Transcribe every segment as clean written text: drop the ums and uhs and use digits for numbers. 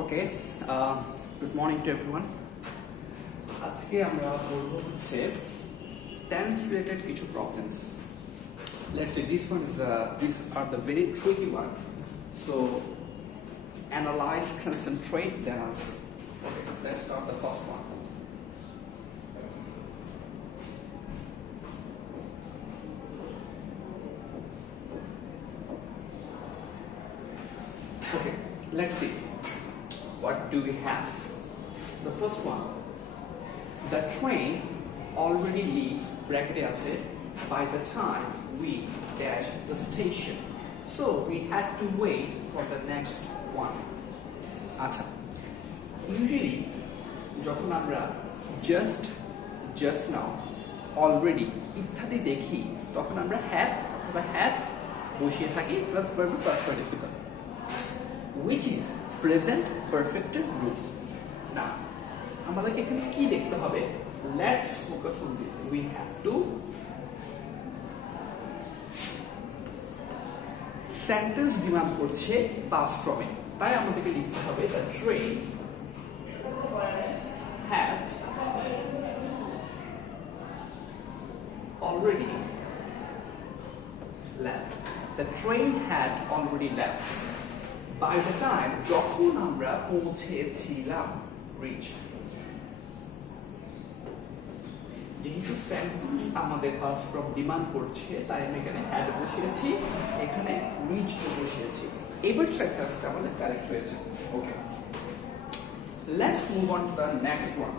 Okay, good morning to everyone. আজকে আমরা বলবো হচ্ছে টেন্স রিলেটেড কিছু problems. Let's see, these are the very tricky one. So analyze, concentrate, then answer. Okay, let's start the first one. Okay, let's see. What do we have? The first one. The train already leaves bracket আছে by the time we dash the station. So we had to wait for the next one. আচ্ছা, usually যখন আমরা just now, already ইত্যাদি দেখি তখন আমরা have অথবা has বসিয়ে থাকি plus verb plus participle, which is present perfect rules. Now আমাদেরকে এখানে কি দেখতে হবে? Let's focus on this. We have to sentence demand করছে পাস্ট ফর্মে, তাই আমাদেরকে লিখতে হবে the train had already left. The train had already left by the time যখন আমরা পৌঁছেছিলাম, reached. যেহেতু সেন্টেন্স আমাদের পাস্ট ফর্ম ডিমান্ড করছে তাই আমি এখানে হ্যাড বসিয়েছি, এখানে রিচড বসিয়েছি। এবার সেন্টেন্সটা আমাদের কারেক্ট হয়েছে। Okay, let's move on to the next one.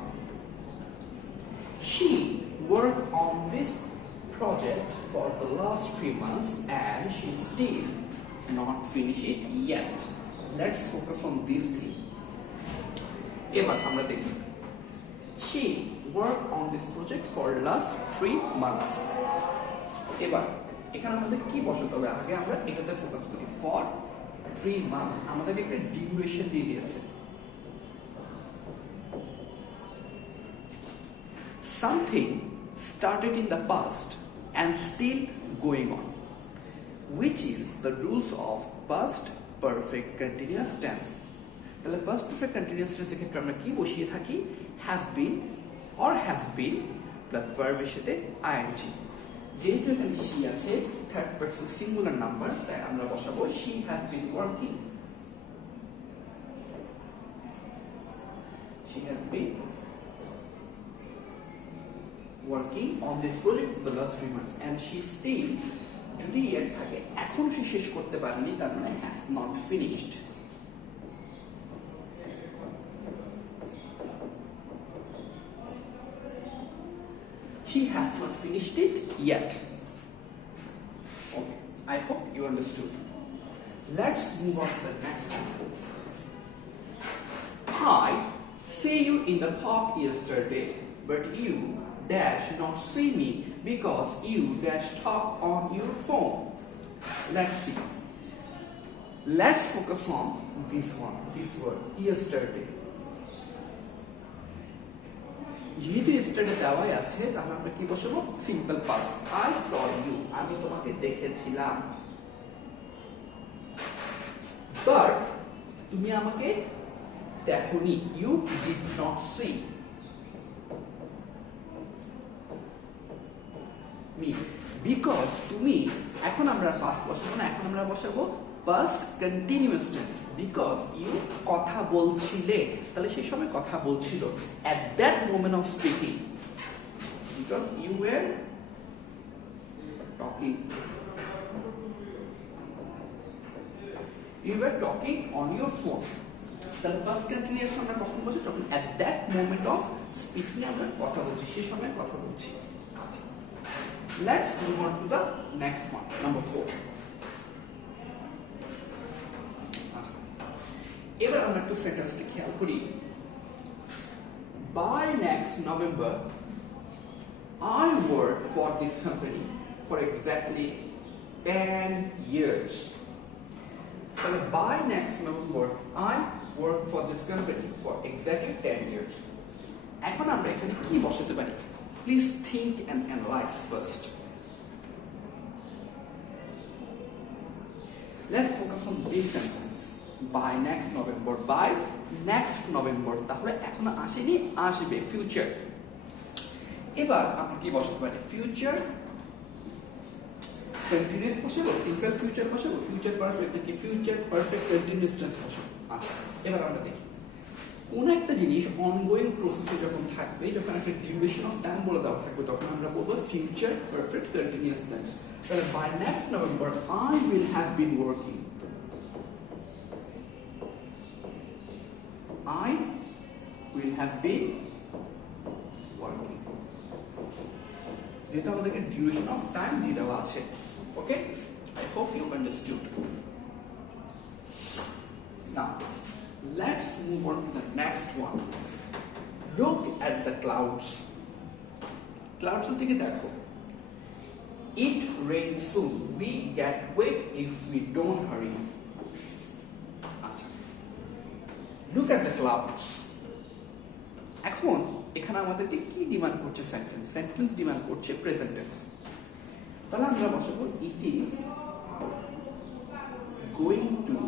She worked on this project for the last 3 months and she still not finished it yet. Let's focus on this thing. এবার আমরা দেখি she worked on this project for last 3 months. এবার এখানে আমাদের কি বসাতে হবে? আগে আমরা এটাতে ফোকাস করি। for 3 months আমাদের একটা ডিউরেশন দিয়ে দিয়েছে। something started in the past and still going on, which is the rules of past perfect continuous tense. তাহলে past perfect continuous tense এর ক্ষেত্রে আমরা কি বসিয়ে থাকি? have been or have been plus verb এর সাথে ing. যেহেতু এখানে she আছে, থার্ড পারসন সিঙ্গুলার নাম্বার, তাই আমরা বসাবো she has been working. She has been working on this project for the last 3 months and she still, যদি এর থাকে এখন সে শেষ করতে পারেনি, তার মানে has not finished. She has not finished it yet. Okay, I hope you understood. Let's move on to the next one. I see you in the park yesterday, but you dash not see me because you dash talk on your phone. Let's see. Let's focus on this one, this word, yesterday. যেহেতু yesterday দেওয়াই আছে, তাহলে আমরা কি বসাবো? Simple past. I saw you, আমি তোমাকে দেখেছিলাম। But তুমি আমাকে দেখোনি, you did not see me because তুমি, এখন আমরা পাস্ট বসাবো না, এখন আমরা বসাবো past continuous tense because you কথা বলছিলে, তাহলে সেই সময় কথা বলছিল at that moment of speaking because you were talking on your phone. তাহলে past continuous আমরা কখন বলছি? যখন at that moment of speaking আমরা কথা বলছি, সেই সময় কথা বলছি। Let's move on to the next one, number 4. এবার আমরা একটু সেন্টেন্সটি খেয়াল করি। By next November, I work for this company for exactly 10 years. তাহলে by next November, I work for this company for exactly 10 years. এখন আমরা এখানে কি বসাতে পারি? Please think and analyze first. Let's focus on this sentence. by next November, by next November, তাহলে এখন আসেনি, আসবে ফিউচার। এবার আমরা কি বসাতে পারি? ফিউচার কন্টিনিউয়াস বসাবো, সিম্পল ফিউচার বসাবো, ফিউচার পারফেক্ট নাকি ফিউচার পারফেক্ট কন্টিনিউয়াস টেন্স বসাবো? আচ্ছা, এবার আমরা দেখি কোন একটা জিনিস অনগোয়িং প্রসেসে যখন থাকবে, যখন একটা ডিউরেশন অফ টাইম বলে দেওয়া থাকবে, তখন আমরা বলবো ফিউচার পারফেক্ট কন্টিনিউয়াস টেন্স। তাহলে by next November I will have been working, I will have been working, যেটা আমাদেরকে ডিউরেশন অফ টাইম দিয়ে দেওয়া আছে। ওকে, I hope you understood. Now let's move on to the next one. Look at the clouds. Clouds দিকে দেখো। It rains soon, we get wet if we don't hurry. আচ্ছা, look at the clouds. এখন এখানে আমাদেরকে কি demand করছে? Sentence. Sentence demand করছে present tense. তাহলে আমরা বসাবো it is going to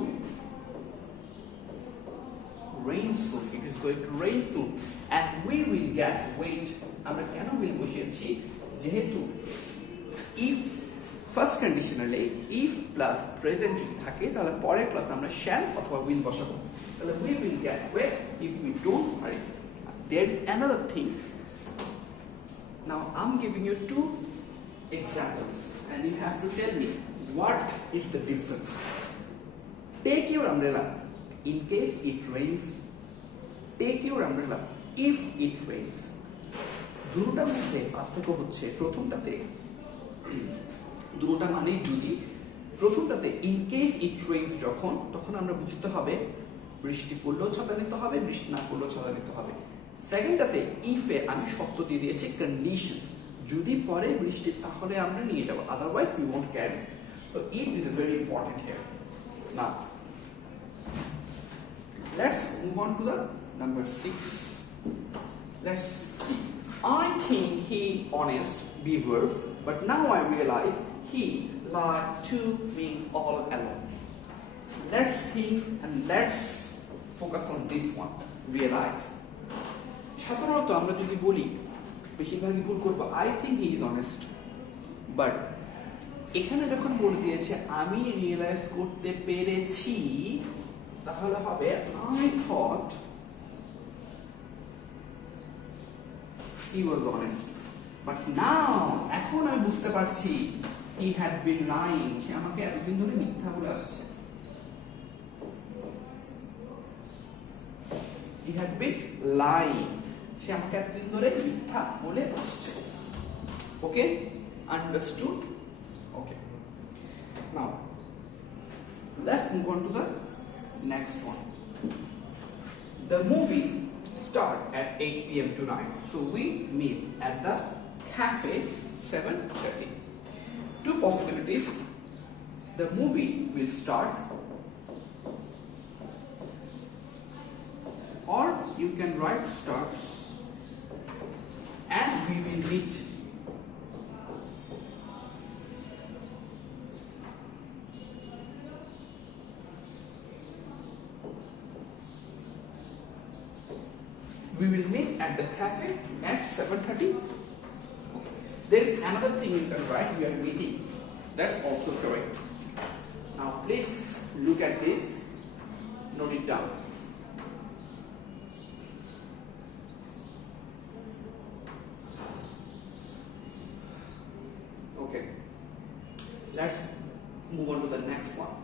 rain soon, it is going to rain soon and we will get wet. আমরা কেন will বসিয়েছি? যেহেতু if ফার্স্ট কন্ডিশনালে if প্লাস প্রেজেন্ট যদি থাকে, তাহলে পরের ক্লাসে আমরা shall অথবা will বসাবো। তাহলে we will get wet if we don't hurry. There is another thing. Now I'm giving you two examples and you have to tell me what is the difference. Take your umbrella in case it rains. Take your umbrella if it rains. দুটোটার মধ্যে পার্থক্য হচ্ছে, প্রথমটাতে দুটোটা মানে যদি, প্রথমটাতে in case it rains যখন, তখন আমরা বুঝতে হবে বৃষ্টি পড়লেও ছাতা নিতে হবে, বৃষ্টি না পড়লেও ছাতা নিতে হবে। সেকেন্ডটাতে ইফে আমি শর্ত দিয়ে দিয়েছি কন্ডিশনস, যদি পরে বৃষ্টি তাহলে আমরা নিয়ে যাব, otherwise we won't carry. So if is very important here. Now let's move on to the number 6. Let's see. I think he honest be verb, but now I realize he lied to me all along. Let's think and let's focus on this one. Realize. সাধারণত আমরা যদি বলি, বেশিরভাগই ভুল করবো I think he is honest, but এখানে যখন বলে দিয়েছে আমি রিয়েলাইজ করতে পেরেছি, তাহলে হবে I thought he was honest, but now এখন আমি বুঝতে পারছি he had been lying, সে আমাকে এতদিন ধরে মিথ্যা বলে আসছে। he had been lying, সে আমাকে এতদিন ধরে মিথ্যা বলে আসছে। ওকে, understood? Okay, now let's move on to the next one. The movie start at 8 p.m. tonight, so we meet at the cafe 7:30. Two possibilities. The movie will start, or you can write starts and we will meet. We will meet at the cafe at 7:30. There is another thing you can write, we are meeting. That's also correct. Now please look at this, note it down. Okay, let's move on to the next one.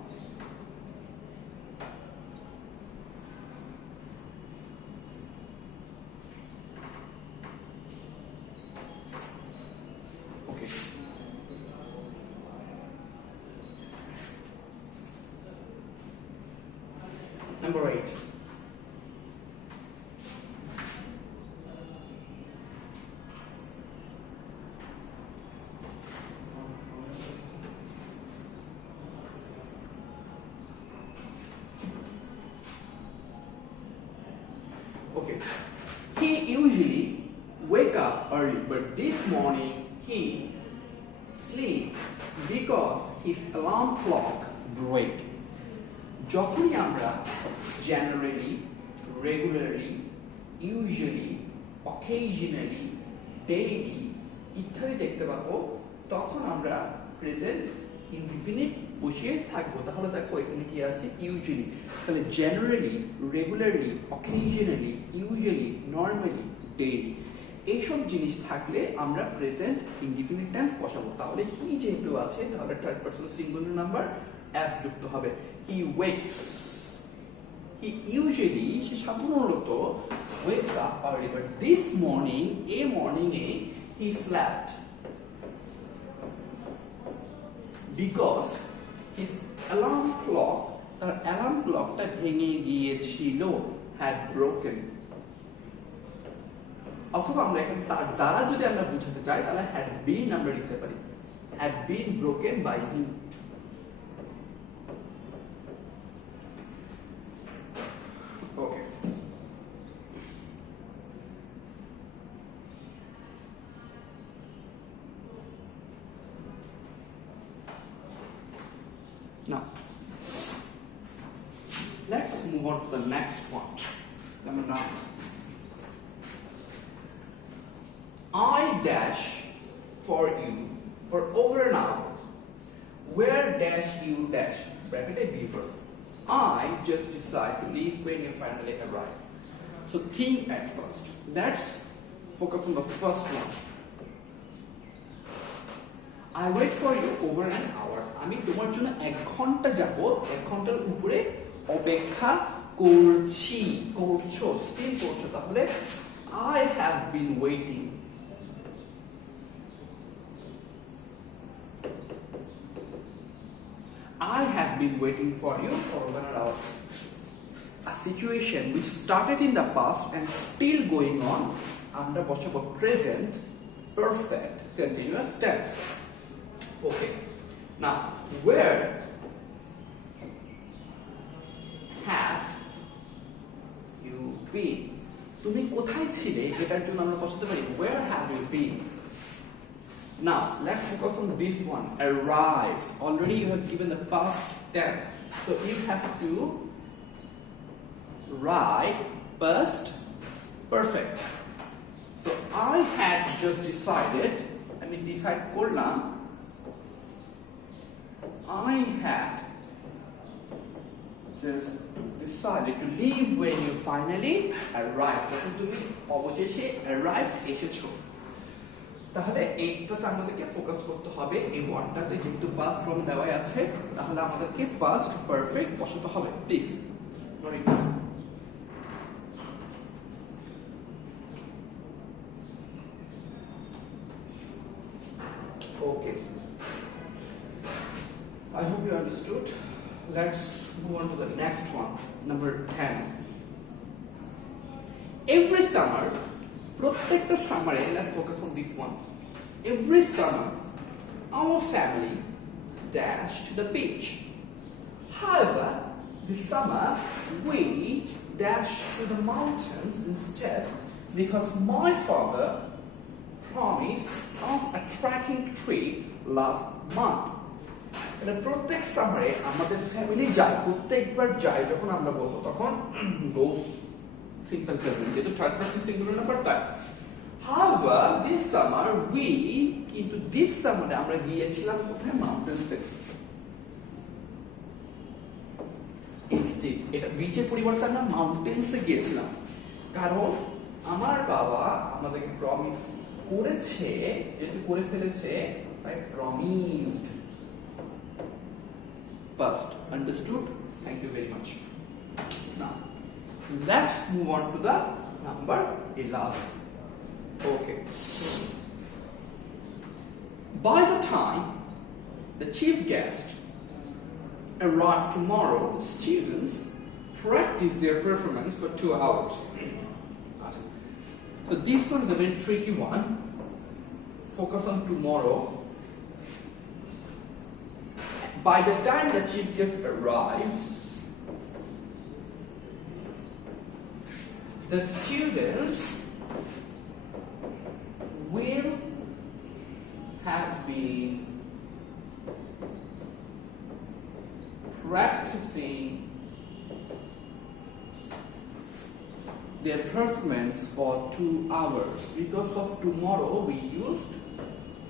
Number 8. Okay. He usually wake up early, but this morning he sleep because his alarm clock broke. যখনই আমরা generally, regularly, usually, occasionally, daily ইত্যাদি দেখতে পাবো, তখন আমরা present indefinite বসিয়ে থাকবো। তাহলে দেখো এখানে কি আছে, ইউজুয়ালি। তাহলে generally, regularly, occasionally, usually, normally, daily এইসব জিনিস থাকলে আমরা প্রেজেন্ট ইনডিফিনিট টেন্স বসাবো। তাহলে হি যেহেতু আছে, তাহলে third person singular number S যুক্ত হবে। হি ওয়েকস, হি ইউজুয়ালি, সে সাধারণত wakes up early, but this morning, a morning he slept because his alarm clock, তার অ্যালার্ম ক্লকটা ভেঙে গিয়েছিল, had broken। অথবা আমরা এখন তার দ্বারা যদি আমরা বুঝাতে চাই, তাহলে had been আমরা লিখতে পারি, had been broken by him। Okay. Now, let's move on to the next one. Number 9. I dash for you for over an hour. Where dash you dash? Bracket A, B verb. I just decide to leave when you finally arrive. So think at first. Let's focus on the first one. I wait for you over an hour. আমি তোমার জন্য 1 ঘন্টা যাবত 1 ঘন্টার উপরে অপেক্ষা করছি, করছো, স্টিল করছো। তাহলে I have been waiting. I have been waiting for you for over an hour. A situation which started in the past and still going on, আমরা বসাবো present perfect continuous tense. Okay. Now, where have you been? তুমি কোথায় ছিলে, এটার জন্য আমরা বসাতে পারি where have you been? Now, let's focus on this one. Arrived. Already you have given the past tense. So you have to write past perfect. So I had just decided, decide করলাম, I had just decided to leave when you finally arrived. যখন তুমি অবশেষে arrived এসেছো। তাহলে এইটাতে আমাদেরকে focus করতে হবে, এই ওয়ার্ডটাতে যেহেতু পাস্ট ফর্ম দেওয়া আছে, তাহলে আমাদেরকে পাস্ট পারফেক্ট বসাতে হবে। Please note it down. Okay. I hope you understood. Let's move on to the next one, number 10. Every summer, প্রত্যেকটা সামারে, let's focus on this one. Every summer, our family dash to the beach. However, this summer we dash to the mountains instead because my father promised us a trekking trip last month. প্রত্যেক সামারে আমাদের family যায়, প্রত্যেকবার যায় যখন আমরা বলবো তখন goes simple present, যেহেতু থার্ড পারসন সিঙ্গুলার নাম্বার তাই। However, this summer we, কিন্তু this summer আমরা গিয়েছিলাম কোথায়, মাউন্টেন্সে। Instead, এটা বিচের পরিবর্তে আমরা মাউন্টেন্সে গিয়েছিলাম, কারণ আমার বাবা আমাদেরকে প্রমিস করেছে, যেহেতু করে ফেলেছে তাই promised. Past. Understood? Thank you very much. Now, let's move on to the number 11. Okay. By the time the chief guest arrives tomorrow, students practice their performance for 2 hours. So this one is a very tricky one. Focus on tomorrow. By the time the chief guest arrives, the students will have been practicing their performance for 2 hours. Because of tomorrow we used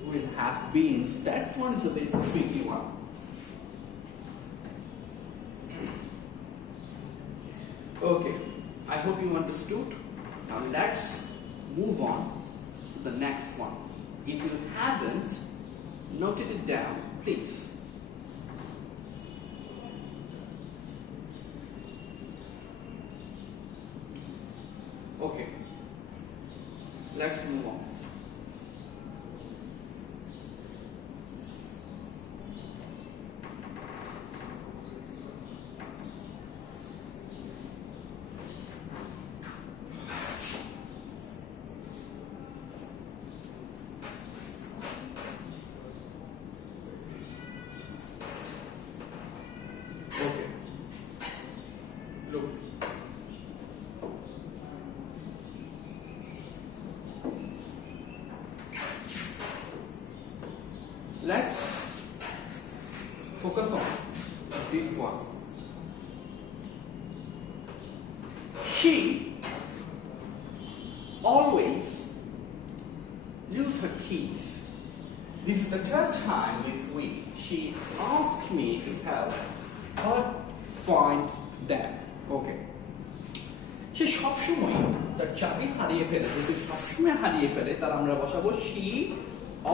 will have been. That one is a very tricky one. Okay, I hope you understood. Now let's move on to the next one. If you haven't noted it down, please. Okay, let's move on. Okay, look. Let's focus on this one. She always loses her keys. This is the third time this week she asked me to help her find them. Okay. সে সবসময় তার চাবি হারিয়ে ফেলে, যদি সবসময় হারিয়ে ফেলে তার আমরা বসাবো she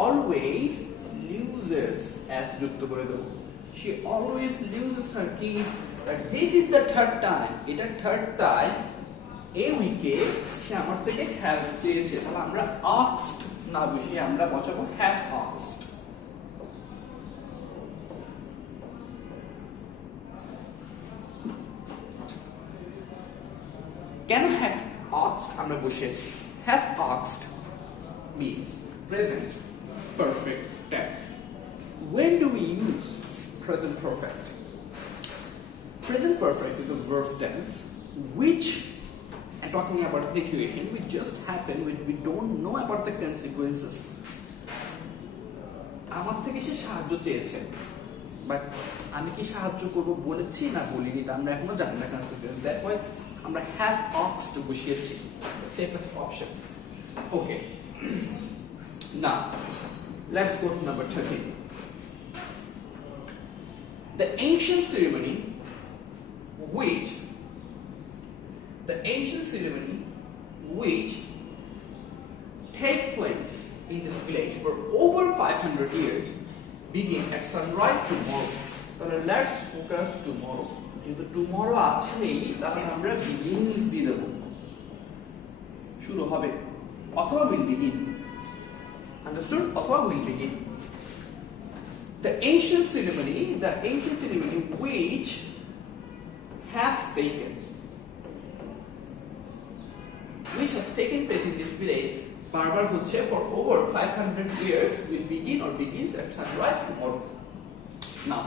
always loses as যুক্ত করে দেবো। She always loses her keys, but this is the third time. এটা third time এই উইকে সে আমার থেকে হেল্প চেয়েছে, তাহলে আমরা asked না বসিয়ে আমরা বসাবো have asked. কেন have asked আমরা বসিয়েছি? Have asked means present perfect tense. When do we use present perfect? Present perfect is a verb tense which, and talking about a situation which just happened, which we don't know about the consequences. আমার থেকে সে সাহায্য চেয়েছে, but আমি কি সাহায্য করব বলেছি না বলিনি তা আমরা এখনো জানি না consequence. That's why আমরা have asked বসিয়েছি, the safest option. Okay. Now let's go to number 13. The ancient ceremony which take place in this village for over 500 years begin at sunrise tomorrow. তাহলে let's focus tomorrow. যেহেতু tomorrow আছেই তাহলে আমরা begins দিয়ে দেব, শুরু হবে অথবা will begin. Understood? অথবা will begin. The ancient ceremony which has taken place in this village বারবার হচ্ছে for over 500 years will begin or begins at sunrise tomorrow. Now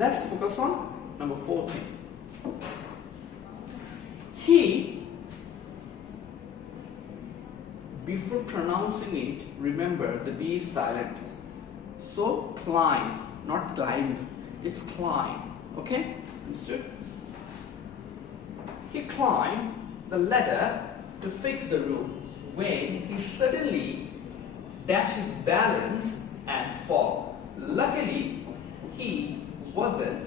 let's focus on number 14. He, before pronouncing it, remember the B is silent. So climb, not climbed. It's climb. Okay? Understood? He climbed the ladder to fix the room when he suddenly dashed his balance and fall. Luckily, he wasn't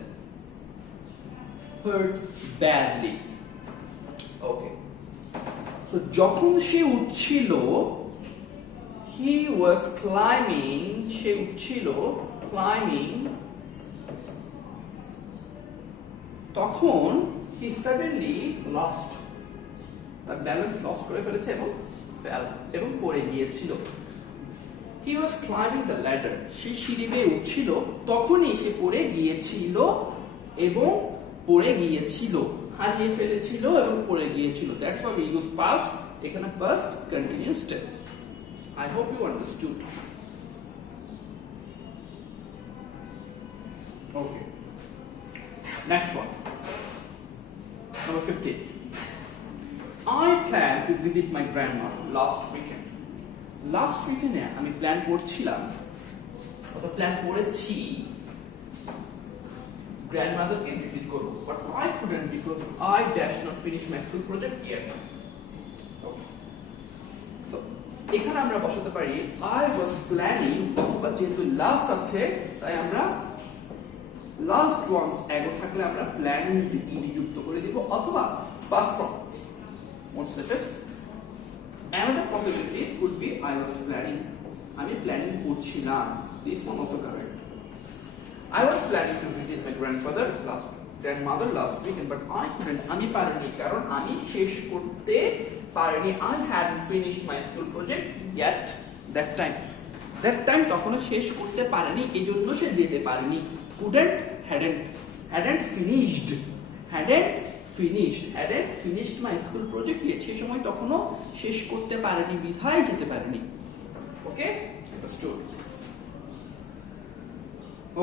hurt badly. Okay. So যখন সে উঠছিল, he was climbing, সে উঠছিল climbing, তখন he suddenly lost, তার balance loss করে ফেলেছে এবং fell এবং পড়ে গিয়েছিল. He was climbing the ladder, সে সিঁড়ি বেয়ে উঠছিল তখনই সে পড়ে গিয়েছিল এবং পড়ে গিয়েছিল, হারিয়ে ফেলেছিল এবং পড়ে গিয়েছিল. That's why we use past, এখানে past continuous tense. I hope you understood. Okay. Next one. Number 15. I plan to visit my grandma last weekend. Last weekend আমি প্ল্যান করছিলাম অথবা প্ল্যান করেছি grandmother can visit করব, but I couldn't because I dash not finish my school project yet. So, এখানে আমরা বসাতে পারি I was planning, অথবা যেহেতু লাস্ট আছে তাই আমরা লাস্ট ওয়ান্স এগো থাকলে আমরা প্ল্যানিং ইডি যুক্ত করে দিব, অথবা past form most safest. Another possibilities could be I was planning, আমি প্ল্যানিং করছিলাম, this one also correct. I was planning to visit my grandmother last weekend, but I couldn't, আমি পারিনি কারণ আমি শেষ করতে পারিনি, I hadn't finished my school project yet that time তখনও শেষ করতে পারেনি, এজন্য সে যেতে পারেনি। couldn't, hadn't finished my school project yet, সেই সময় তখনও শেষ করতে পারেনি বিধায় যেতে পারেনি। ওকে, understood.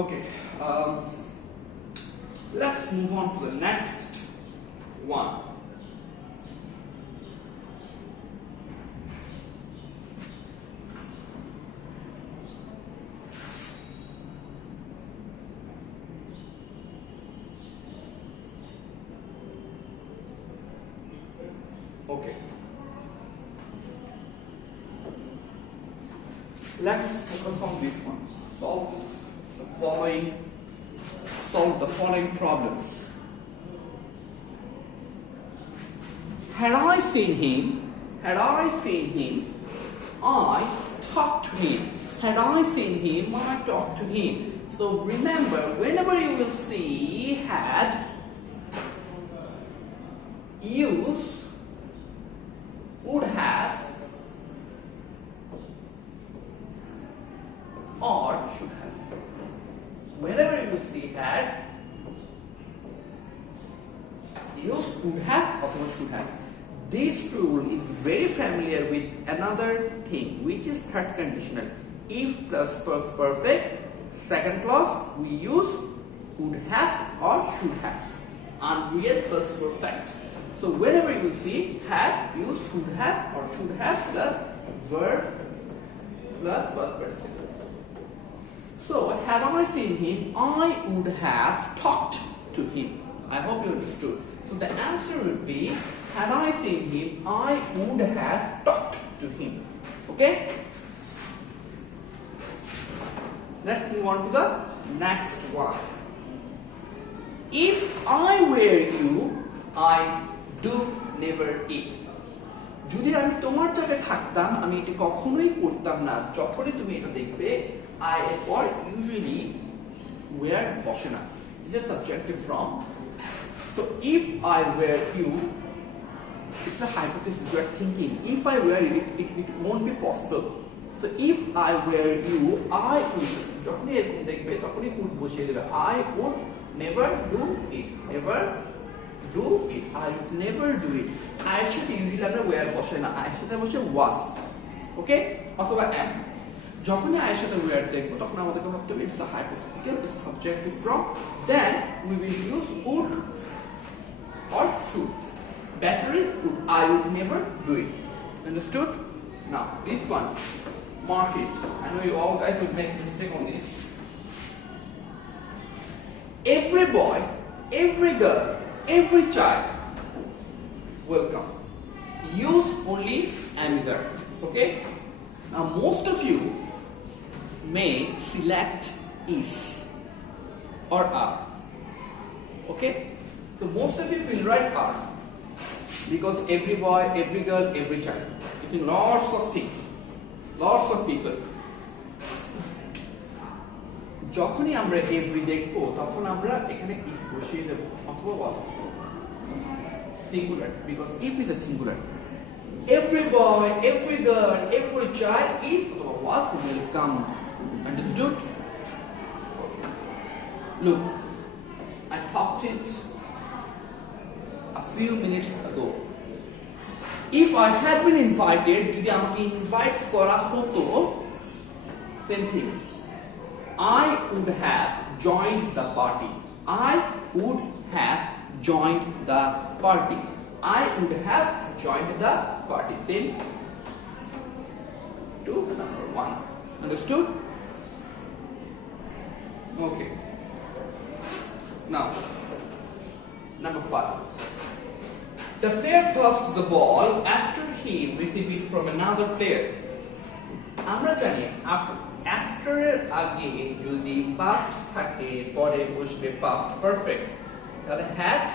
Okay, let's move on to the next one. Okay, let's focus on this one. Solve the following problems. Had I seen him, I talked to him. Had I seen him, I talked to him. So remember, whenever you will see had, use would have or should have. Whenever you will see had, use would have or should have. This rule is very familiar with another thing, which is third conditional. If plus past perfect, second clause, we use would have or should have. Unreal plus perfect. So whenever you see had, use would have or should have plus verb plus past participle. So had I seen him, I would have talked to him. I hope you understood. So the answer would be, had I seen him, I would have talked to him. Okay? Let's move on to the next one. If I were you, I do never eat. যদি আমি তোমার জায়গায় থাকতাম, আমি এটা কখনোই করতাম না। যখনই তুমি এটা দেখবে I or usually where বসে না। This is subjective form. So if I were you, it's a hypothesis you are thinking. If I were you, it won't be possible. So if I were you, I would. যখনই এরকম দেখবে তখনই would বসিয়ে দেবে। I would never do it. Never do it. I would never do it. এর সাথে usually আমরা where বসে না, এর সাথে বসে was. ওকে, অথবা am. যখনই এর সাথে where দেখবো তখন আমাদেরকে ভাবতে হবে it's a hypothetical, it's a subjective form. Then we will use would or should. Better is would. I would never do it. Understood? Now this one, mark it. I know you all guys will make mistake on this. Every boy, every girl, every child welcome. Use only am is there. Okay? Now most of you may select is or are. Okay? So most of you will write are, because every boy, every girl, every child. It means lots of things, lots of people. যখনই আমরা every দেখবো তখন আমরা এখানে is বসিয়ে দেব অথবা was, singular, because if is a singular. Every boy, every girl, every child is or was welcome. Understood? Look, I talked it a few minutes ago. If I had been invited, যদি আমাকে invite করা হতো, same thing. I would have joined the party. I would have joined the party. I would have joined the party. Same to number 1. Understood? Okay. Now, number 5. The player passed the ball after he received it from another player. আমরা জানি after এর আগে যদি past থাকে পরে বসবে past perfect তাহলে had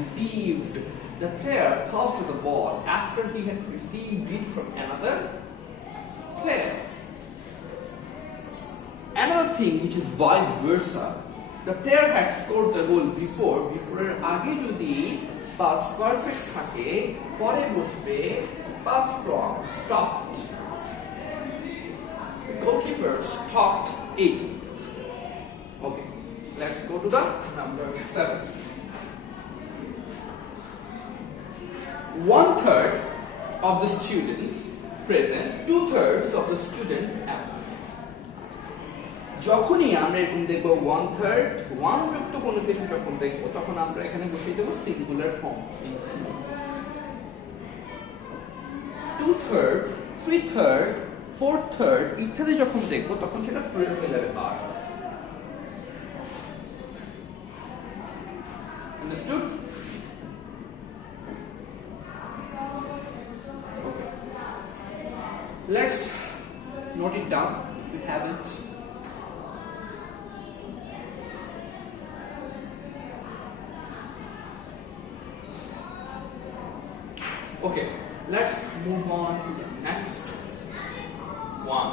received the player passed the ball after he had received it from another player. Another thing which is vice versa, the player had scored the goal before এর আগে যদি past perfect থাকে পরে বসবে past from stopped. The goalkeeper stopped it. Okay, let's go to the number 7. 1/3 of the students present, 2/3 of the student absent. যখনই আমরা এরকম দেখব 1/3 1 যুক্ত কোনো কিছু যখন দেখব তখন আমরা এখানে বসিয়ে দেব সিঙ্গুলার ফর্ম 2/3 3/3 4/3 ইত্যাদি যখন দেখব তখন সেটা প্লুরাল হয়ে যাবে আর Understood? Okay. Let's note it down if you haven't. Okay, let's move on to the next one.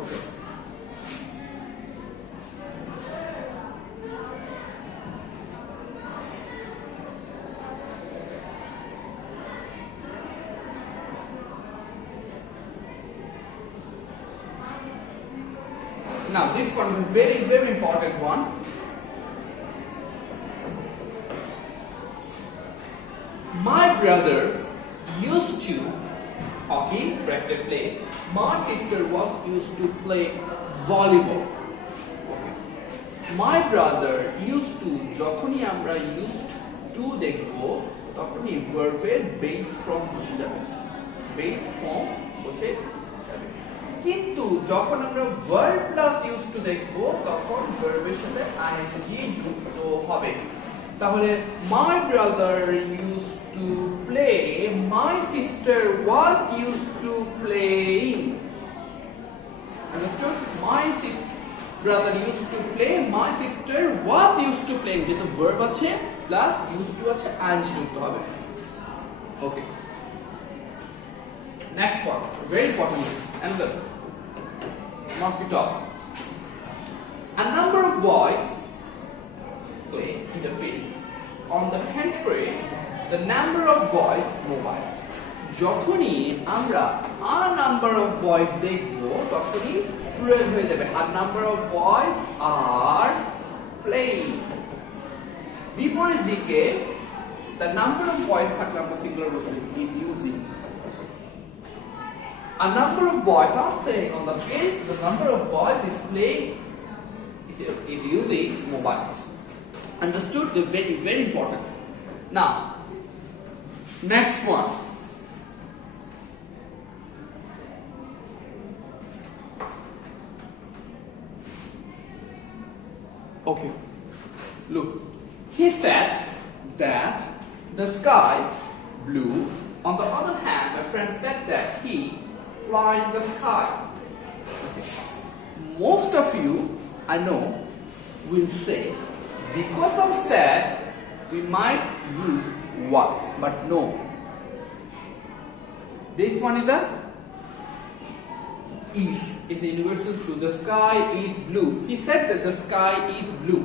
Okay. Now this one is a very, very important one. My brother used to hockey, practice play. My sister was used to play volleyball. Okay. My brother used to যখনই আমরা used to দেখব তখনই verb-এর base form বসে যাবে base form বসে যাবে কিন্তু যখন আমরা verb plus used to দেখব তখন verb-এর সাথে ing যুক্ত হবে তাহলে my brother used to play, my sister was used to playing. Understood? My brother used to play, my sister was used to playing. যেহেতু verb আছে plus used to আছে ing যুক্ত হবে okay next one very important another mark it up a number of boys play in the field on the contrary the number of boys mobiles যখনই আমরা a number of boys দেখব তখনই plural হয়ে যাবে a number of boys are playing বিপরীত দিকে the number of boys থাকলে আমরা সিঙ্গুলার বসাবো is using a number of boys are playing on the field the number of boys is playing is using mobiles understood the very very important now next one okay look he said that the sky blue on the other hand my friend said that he fly in the sky okay. Most of you I know will say because of said we might use was but no this one is a is a universal truth the sky is blue he said that the sky is blue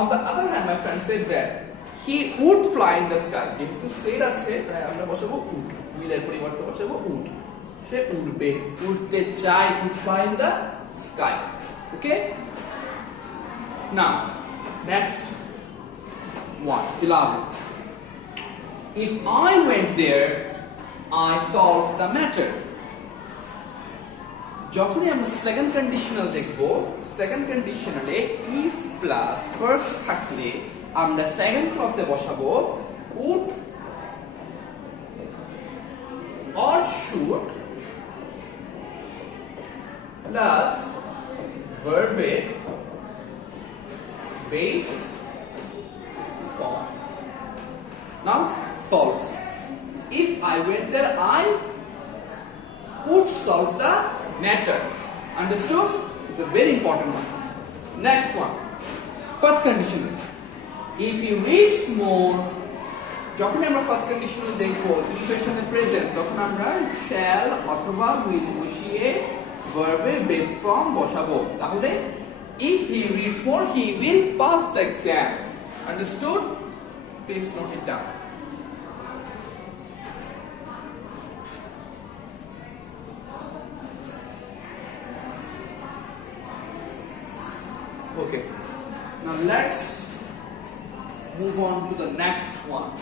on the other hand my friend said that he would fly in the sky যেহেতু said আছে তাই আমরা বসাবো would will এর পরিবর্তে বসাবো would সে উড়বে উড়তে চায় would fly in the sky okay now next one 11 if I went there I solved the matter যখনই আমরা সেকেন্ড কন্ডিশনাল দেখব সেকেন্ড কন্ডিশনালে if প্লাস ফার্স্ট থাকলে আমরা সেকেন্ড ক্লজে বসাবো would should plus verb base form. Now solve. If I went there, I would solve the matter. Understood? It's a very important one. Next one. First conditional. If he reads more, যখন আমরা first conditional দেখব if এর সাথে present তখন আমরা shall অথবা will বসিয়ে verb এর base form বসাবো। তাহলে if he reads more he will pass the exam. Understood? Please note it down. Okay. Now let's move on to the next one.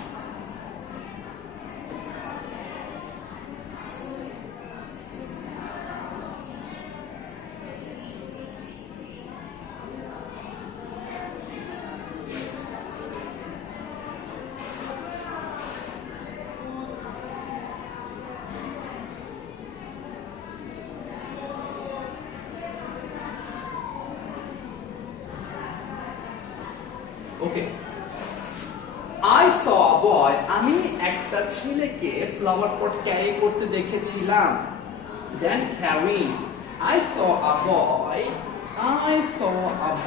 Okay. I saw a boy. আমি একটা ছেলেকে flower pot carry করতে দেখেছিলাম। Then carrying. I saw a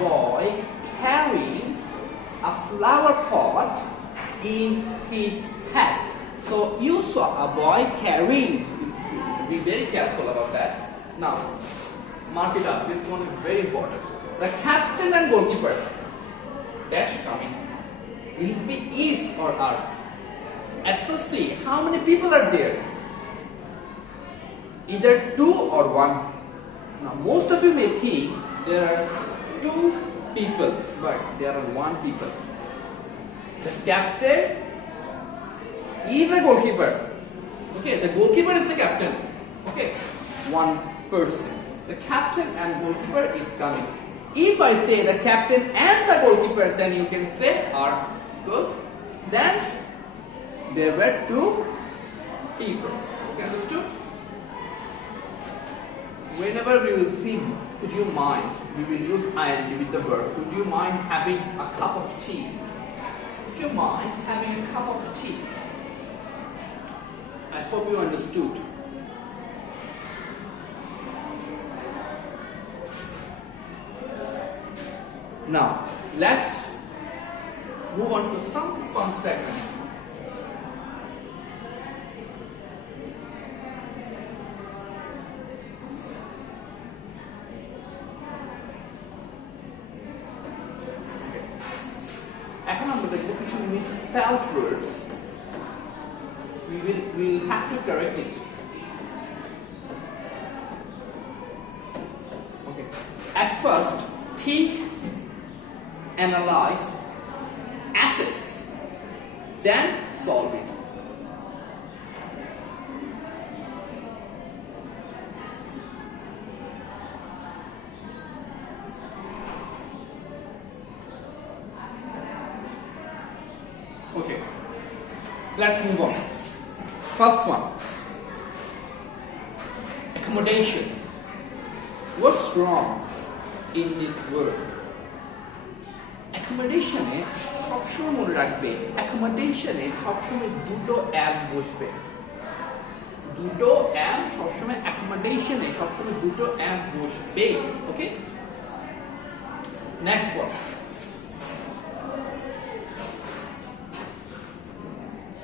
boy carrying a flower pot in his hat. So you saw a boy carrying. Be very careful about that. Now, mark it up. This one is very important. The captain and goalkeeper. Dash coming. Will it be is or are? At first see how many people are there. Either 2 or 1. Now most of you may think there are 2 people, but there are 1 people. The captain is a goalkeeper. Okay, the goalkeeper is the captain. Okay, 1 person. The captain and goalkeeper is coming. If I say the captain and the goalkeeper, then you can say are, because then there were 2 people. Okay, understood? Whenever we will see, would you mind, we will use ing with the verb. Would you mind having a cup of tea? Would you mind having a cup of tea? I hope you understood. Now, let's move on to some fun segment. এখন আমরা দেখব কিছু misspelled words. We will have to correct it. Okay. At first, think, analyze, assess, then solve it. Okay, let's move on. First one, accommodation. What's wrong in this word? অ্যাকোমোডেশনে সবসময় মনে রাখবে অ্যাকোমোডেশনে সবসময় দুটো am বসবে। দুটো অ্যাম সবসময় অ্যাকোমোডেশনে সবসময় দুটো অ্যাম বসবে। Okay, next one.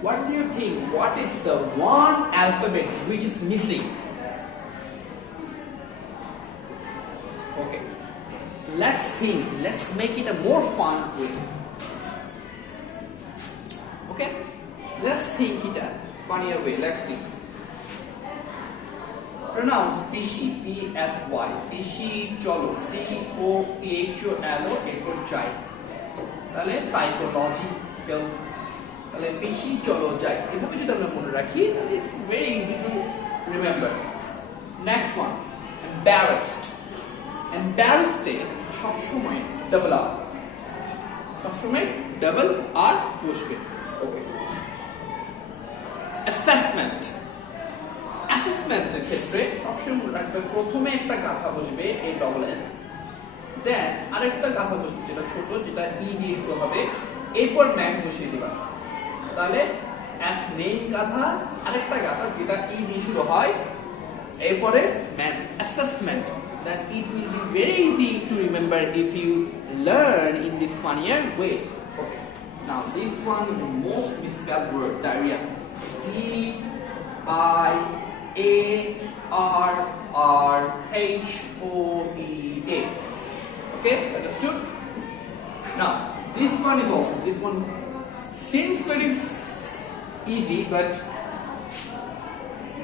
What do you think? What is the one alphabet which is missing? Okay. Let's think. Let's make it a more fun way. Okay? Let's think it a funnier way. Let's see. Pronounce Pishi, P-S-Y. Pishi cholo, C-O-C-H-O-L-O, এরপর যাই। তাহলে psychological। তাহলে পিশি চলো যাই। এভাবে যদি আমরা মনে রাখি তাহলে it's very easy to remember. Next one, embarrassed. Embarrassed সবসময় ডাবল আর, সবসময় ডাবল আর বসবে। ওকে, অ্যাসেসমেন্ট। ম্যাথের ক্ষেত্রে সবসময় মনে রাখবে প্রথমে একটা গাথা বসবে এ ডবল এস, দেন আরেকটা গাথা বসবে যেটা ছোট, যেটা ই দিয়ে শুরু হবে, এরপর ম্যাথ বসিয়ে দিবা। তাহলে অ্যাস নেম গাথা, আরেকটা গাথা যেটা ই দিয়ে শুরু হয়, এরপরে math assessment. Then it will be very easy to remember if you learn in the funnier way. Okay. Now this one is the most misspelled word, diarrhea. D-I-A-R-R-H-O-E-A. Okay, understood? Now this one is also, this one seems very easy but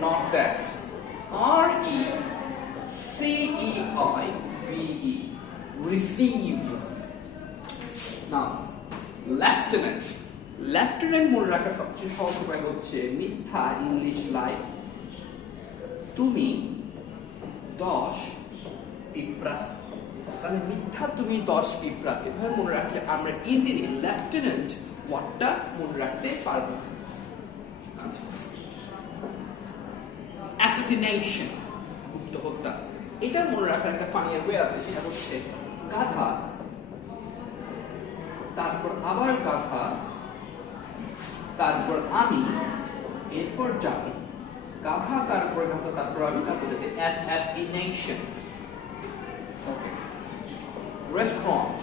not that. R-E-C-E-I-V-E, receive. Now lieutenant, lieutenant মনে রাখা সবচেয়ে সহজ উপায় হচ্ছে মিথ্যা English like তুমি 10 পিঁপড়া। তাহলে মিথ্যা তুমি 10 পিঁপড়া, এভাবে মনে রাখলে আমরা ইজিলি লিeutenant ওয়ার্ডটা মনে রাখতে পারবো। আচ্ছা, assassination, গুপ্ত হত্যা, এটা মনে রাখার একটা ফানিয়ার ওয়ে আছে, সেটা হচ্ছে গাধা, তারপর আবার গাধা, তারপর আমি, এরপর জাতি, গাধা তারপর গাধা তারপর আমি, তারপর জাতি, assassination. Okay. Restaurant.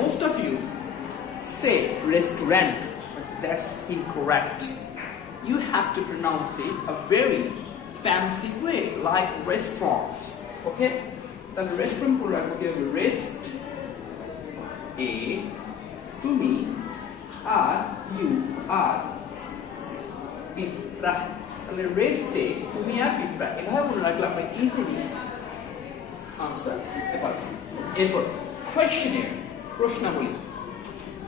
Most of you say restaurant, but that's incorrect. You have to pronounce it a very fancy way, like restaurant. Okay? Then restaurant pura okay, rest a to me are you are পিঁপড়া। তাহলে rest a to me are পিঁপড়া, এভাবে মনে রাখলে আমরা easily answer করতে পারবো। এরপর কোয়েশ্চেনিয়ার, প্রশ্নাবলী।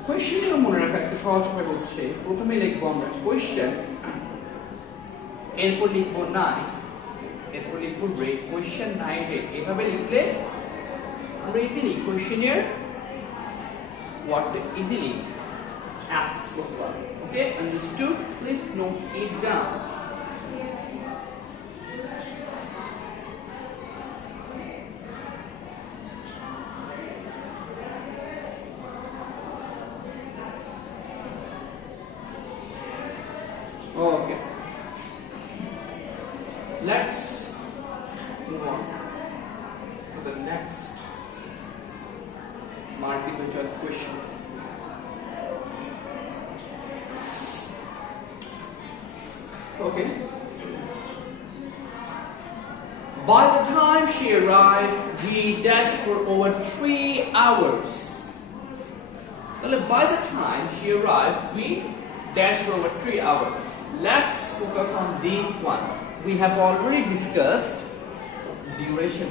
কোয়েশ্চেনিয়ার মনে রাখার একটা সহজ উপায় হচ্ছে প্রথমে লিখবো আমরা কোয়েশ্চেন, এরপর লিখবো নাই, এরপর লিখবো রেট, কোয়েশ্চেন নাই রেট। এভাবে লিখলে আমরা ইজিলি কোয়েশ্চেনিয়ার ওয়ার্ডটা ইজিলি অ্যাক্সেস করতে পারবো। Okay, understood? Please note it down. Okay. Let's move on to the next multiple choice question. Okay. By the time she arrived, we dashed for over 3 hours. Well, by the time she arrived, we dashed for over 3 hours. Let's focus on this one. We have already discussed duration.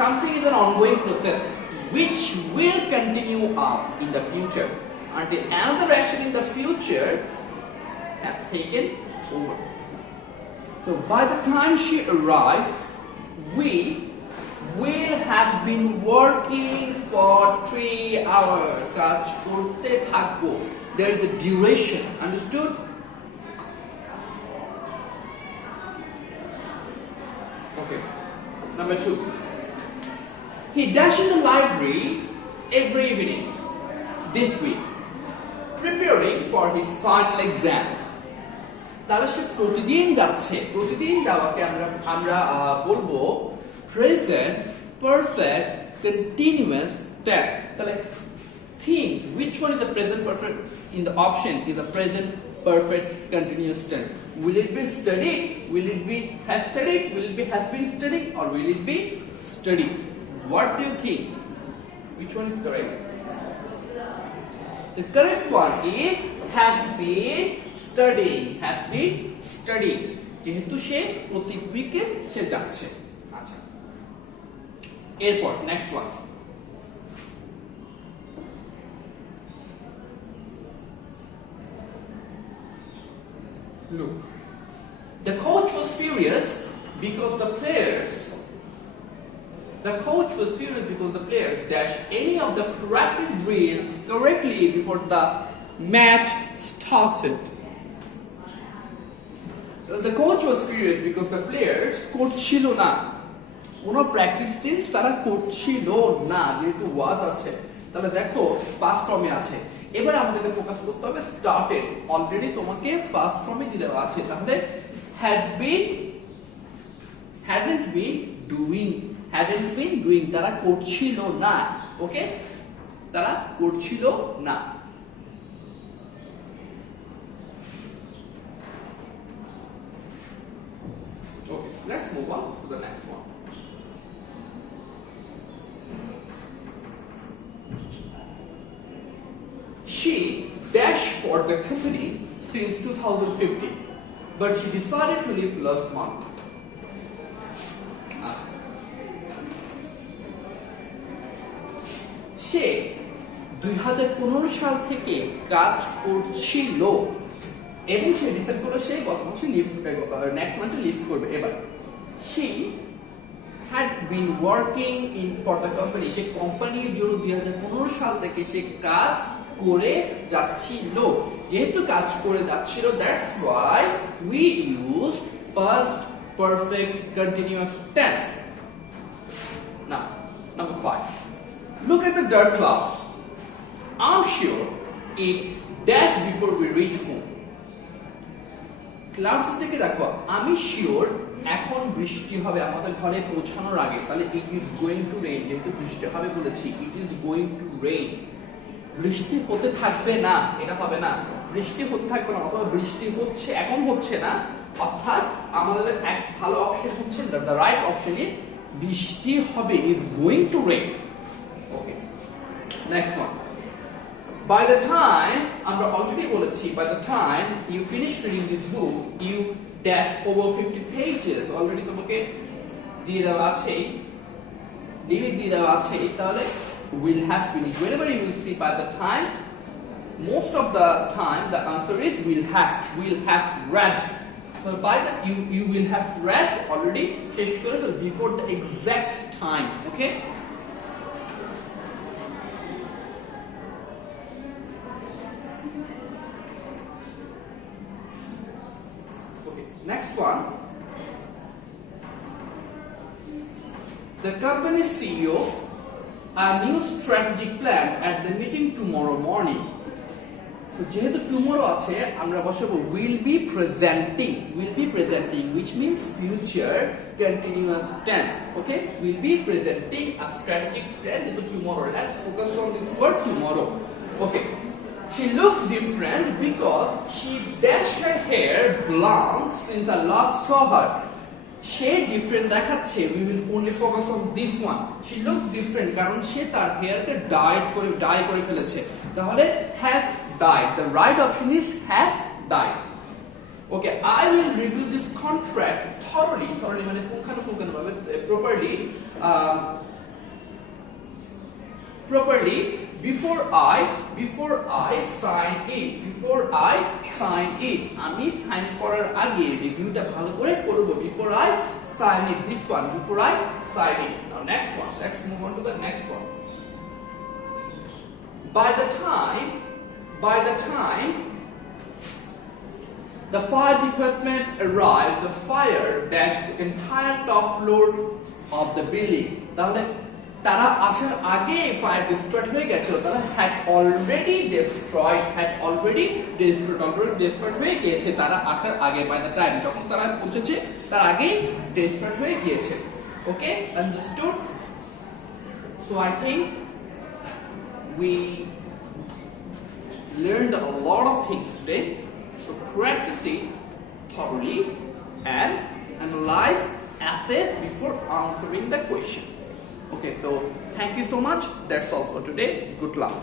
Something is an ongoing process which will continue on in the future until another action in the future has taken over. So by the time she arrives, we will have been working for 3 hours. কাজ করতে থাকবো। There is a duration. Understood? Okay. Number 2. He dashed in the library every evening this week, preparing for his final exams. তাহলে সে প্রতিদিন যাচ্ছে, প্রতিদিন যাওয়াকে আমরা বলবো present perfect continuous tense. তাহলে think which one is the present perfect in the option is a present perfect continuous tense. Will it be studied? Will it be has studied? Will it be has been studied? Or will it be studied? What do you think? Which one is correct? The correct one is has been studying. Has been studying. যেহেতু সে প্রতি উইকে সে যাচ্ছে। আচ্ছা, এরপর next one. Look, the coach was furious because the players dashed any of the practice drills correctly before the match started. The coach was furious because the players করছিল না, কোনো practice টিস তারা করছিল না, যেহেতু ওয়াজ আছে তাহলে দেখো পাস্ট ফর্মে আছে। এবার আমাদেরকে ফোকাস করতে হবে স্টার্টেড, অলরেডি তোমাকে পাস্ট ফর্মে দিয়ে দেওয়া আছে, তাহলে had been, hadn't been doing, hadn't been doing, তারা করছিল না। ওকে, তারা করছিল না। Okay, let's move on to the next one. She dashed for the company since 2015, but she decided to leave last month. সে 2015 সাল থেকে কাজ করছিল এবং সে ডিসাইড করে সে গত মাসে নেক্সট মান্থে লিভ করবে। এবার she had been working in for the company, সে কোম্পানির জন্য 2015 সাল থেকে সে কাজ করে যাচ্ছিল, যেহেতু কাজ করে যাচ্ছিল that's why we use past perfect continuous tense. Now number 5, look at the dark clouds. I'm sure it dashed before we reach home. Clouds থেকে দেখো আমি শিওর এখন বৃষ্টি হবে আমাদের ঘরে পৌঁছানোর আগে, তাহলে it is going to rain, যেহেতু বৃষ্টি হবে বলেছি it is going to rain. বৃষ্টি হতে থাকবে না, এটা হবে না, বৃষ্টি হতে থাকবে না, অথবা বৃষ্টি হচ্ছে এখন হচ্ছে না, অর্থাৎ আমাদের এক ভালো অপশন হচ্ছে দ্য রাইট অপশন ইজ বৃষ্টি হবে, is going to rain. Okay, next one. By the time, আমরা already বলেছি, by the time you finish reading this book, you dash over 50 pages. Already তোমাকে দিয়ে দেওয়া আছে, লিমিট দিয়ে দেওয়া আছে, তাহলে will have finished. Whenever you will see by the time, most of the time the answer is will have read. So by the you will have read already শেষ করেছো before the exact time. Okay? Next one. The company CEO a new strategic plan at the meeting tomorrow morning. So যেহেতু tomorrow আছে আমরা বসাবো will be presenting, which means future continuous tense. Okay, will be presenting a strategic plan যেহেতু tomorrow. Let's focus on this word tomorrow. Okay. She looks different because she dashed her hair blonde since I last saw her. She different দেখাচ্ছে, we will only focus on this one. She looks different কারণ সে তার হেয়ারকে die করে ফেলেছে, তাহলে has dyed. The right option is has dyed. Okay, I will review this contract thoroughly মানে পুঙ্খানুপুঙ্খভাবে properly before I sign it. আমি sign করার আগে রিভিউটা ভালো করে করব before I sign it. This one, before I sign it. Now next one, let's move on to the next one. By the time the fire department arrived, the fire dashed the entire top floor of the building. তাহলে তারা আসার আগে fire destroyed হয়ে গেছিল, তারা had already destroyed হয়ে গিয়েছে তারা আসার আগে, by the time যখন তারা পৌঁছেছে তার আগে ডিস্ট্রয়েড হয়ে গিয়েছে। ওকে, understood? So I think we learned a lot of things today, so practice it thoroughly and analyze, assess before answering the question. Okay, so thank you so much. That's all for today. Good luck.